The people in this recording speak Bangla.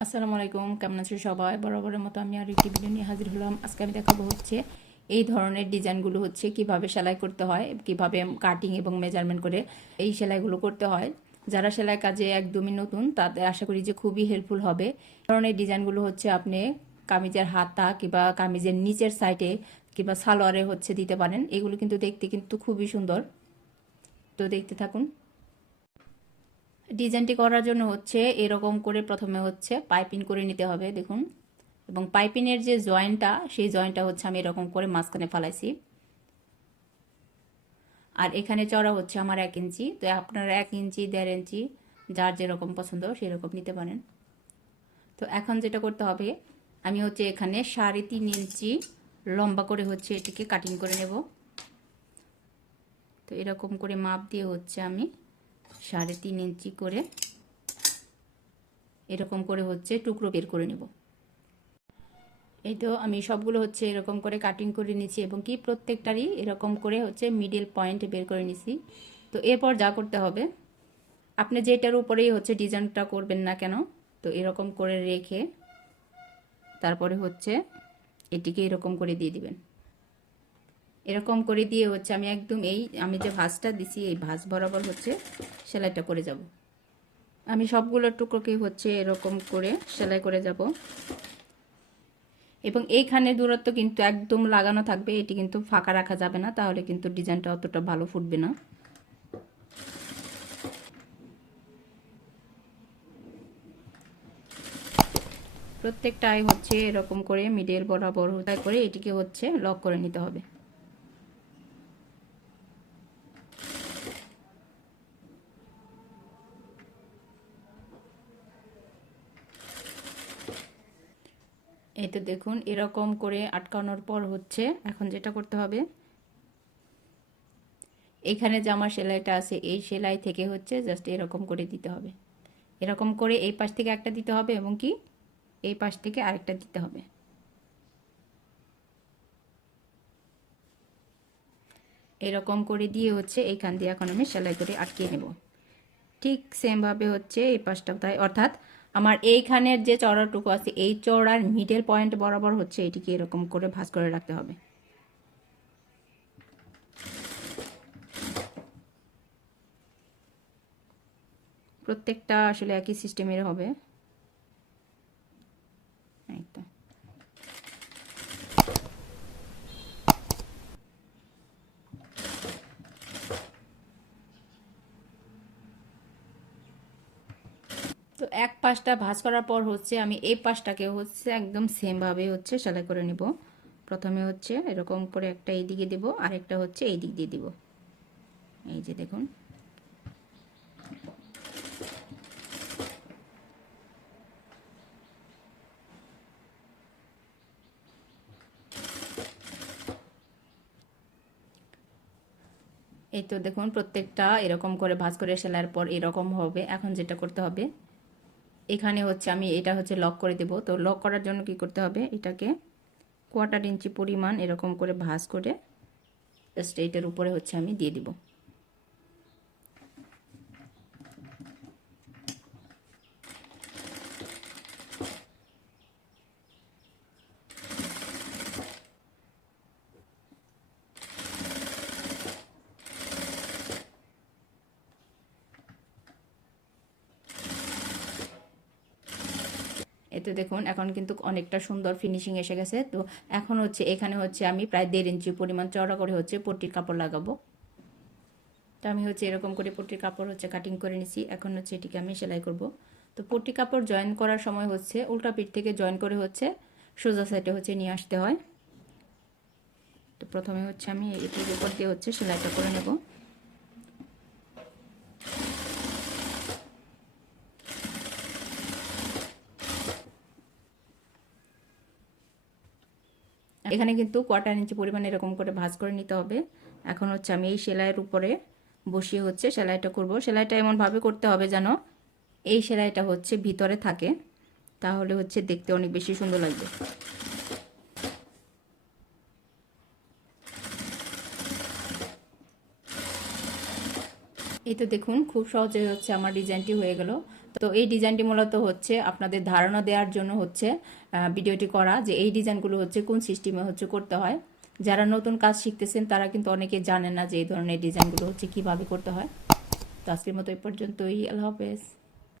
আসসালামু আলাইকুম, কেমন আছো সবাই? বরাবরের মতো আমি আর একটি ভিডিও নিয়ে হাজির হলাম। আজকে আমি দেখাবো হচ্ছে এই ধরনের ডিজাইনগুলো হচ্ছে কিভাবে সেলাই করতে হয়, কিভাবে কাটিং এবং মেজারমেন্ট করে এই সেলাইগুলো করতে হয়। যারা সেলাই কাজে একদমই নতুন তাদের আশা করি যে খুবই হেল্পফুল হবে। এই ধরনের ডিজাইনগুলো হচ্ছে আপনি কামিজের হাতা কিংবা কামিজের নিচের সাইডে কিংবা সালোয়ারে হচ্ছে দিতে পারেন। এগুলো কিন্তু দেখতে কিন্তু খুবই সুন্দর। তো দেখতে থাকুন। ডিজাইনটি করার জন্য হচ্ছে এরকম করে প্রথমে হচ্ছে পাইপিং করে নিতে হবে, দেখুন। এবং পাইপিংয়ের যে জয়েন্টটা, সেই জয়েন্টটা হচ্ছে আমি এরকম করে মাঝখানে ফালাইছি। আর এখানে চড়া হচ্ছে আমার 1 ইঞ্চি। তো আপনারা 1 ইঞ্চি 1.5 ইঞ্চি যার যেরকম পছন্দ সেরকম নিতে পারেন। তো এখন যেটা করতে হবে, আমি হচ্ছে এখানে 3.5 ইঞ্চি লম্বা করে হচ্ছে এটিকে কাটিং করে নেব। তো এরকম করে মাপ দিয়ে হচ্ছে আমি 3.5 ইঞ্চি করে এরকম করে হচ্ছে টুকরো বের করে নেব। এই তো আমি সবগুলো হচ্ছে এরকম করে কাটিং করে নিয়েছি এবং কি প্রত্যেকটারই এরকম করে হচ্ছে মিডল পয়েন্ট বের করে নিয়েছি। তো এরপর যা করতে হবে, আপনি যেটার উপরেই হচ্ছে ডিজাইনটা করবেন না কেন, তো এরকম করে রেখে তারপরে হচ্ছে এটিকে এরকম করে দিয়ে দিবেন। এরকম করে দিয়ে হচ্ছে আমি একদম আমি যে ভাঁজটা দিছি এই ভাঁজ বরাবর হচ্ছে সেলাইটা করে যাব। আমি সবগুলো টুকরোকেই হচ্ছে এরকম করে সেলাই করে যাব। এবং এইখানে দূরত্ব কিন্তু একদম লাগানো থাকবে, এটি কিন্তু ফাঁকা রাখা যাবে না, তাহলে কিন্তু ডিজাইনটা অতটা ভালো ফুটবে না। প্রত্যেকটাই হচ্ছে এরকম করে মিডল বরাবর করে এটিকে হচ্ছে লক করে নিতে হবে। এই তো দেখুন, এরকম করে আটকানোর পর হচ্ছে এখন যেটা করতে হবে, এখানে যে আমার সেলাইটা আছে এই সেলাই থেকে হচ্ছে জাস্ট এরকম করে দিতে হবে। এরকম করে এই পাশ থেকে একটা দিতে হবে এবং কি এই পাশ থেকে আরেকটা দিতে হবে। এরকম করে দিয়ে হচ্ছে এইখান দিয়ে এখন আমি সেলাই করে আটকিয়ে নেব। ঠিক সেমভাবে হচ্ছে এই পাশটা, তাই অর্থাৎ আমার এইখানের যে চওড়াটুকু আছে এই চওড়ার মিডল পয়েন্ট বরাবর হচ্ছে এটিকে এরকম করে ভাঁজ করে রাখতে হবে। প্রত্যেকটা আসলে একই সিস্টেমের হবে। এই তো তো এক পাশটা ভাঁজ করার পর হচ্ছে আমি এই পাশটাকে হচ্ছে একদম সেমভাবে হচ্ছে সেলাই করে নিব। প্রথমে হচ্ছে এরকম করে একটা এই দিকে দেব, আরেকটা হচ্ছে এই দিক দিয়ে দিব। এই যে দেখুন, এই তো দেখুন প্রত্যেকটা এরকম করে ভাঁজ করে সেলাইয়ের পর এরকম হবে। এখন যেটা করতে হবে, এখানে হচ্ছে আমি এটা হচ্ছে লক করে দেব। তো লক করার জন্য কি করতে হবে, এটাকে 1/4 ইঞ্চি পরিমাণ এরকম করে ভাঁজ করে জাস্ট এইটার উপরে হচ্ছে আমি দিয়ে দিব। এতে দেখুন এখন কিন্তু অনেকটা সুন্দর ফিনিশিং এসে গেছে। তো এখন হচ্ছে এখানে হচ্ছে আমি প্রায় 1.5 ইঞ্চি পরিমাণ চওড়া করে হচ্ছে পট্টির কাপড় লাগাবো। তো আমি হচ্ছে এরকম করে পট্টির কাপড় হচ্ছে কাটিং করে নিছি। এখন হচ্ছে এটিকে আমি সেলাই করব। তো পট্টি কাপড় জয়েন করার সময় হচ্ছে উল্টা পিঠ থেকে জয়েন করে হচ্ছে সোজা সাইডে হচ্ছে নিয়ে আসতে হয়। তো প্রথমে হচ্ছে আমি এটির উপর দিয়ে হচ্ছে সেলাইটা করে নেব। এখানে কিন্তু 1/4 ইঞ্চি পরিমাণ এরকম করে ভাঁজ করে নিতে হবে। এখন হচ্ছে আমি এই সেলাইয়ের উপরে বসিয়ে হচ্ছে সেলাইটা করব। সেলাইটা এমনভাবে করতে হবে যেন এই সেলাইটা হচ্ছে ভিতরে থাকে, তাহলে হচ্ছে দেখতে অনেক বেশি সুন্দর লাগবে। এই তো দেখুন খুব সহজে হচ্ছে আমার ডিজাইনটি হয়ে গেল। তো এই ডিজাইনটি মূলত হচ্ছে আপনাদের ধারণা দেওয়ার জন্য হচ্ছে ভিডিওটি করা, যে এই ডিজাইনগুলো হচ্ছে কোন সিস্টেমে হচ্ছে করতে হয়। যারা নতুন কাজ শিখতেছেন তারা কিন্তু অনেকে জানেন না যে এই ধরনের ডিজাইনগুলো হচ্ছে কিভাবে করতে হয়। তো আজকের মতো এই পর্যন্তই। আল্লাহ হাফেজ।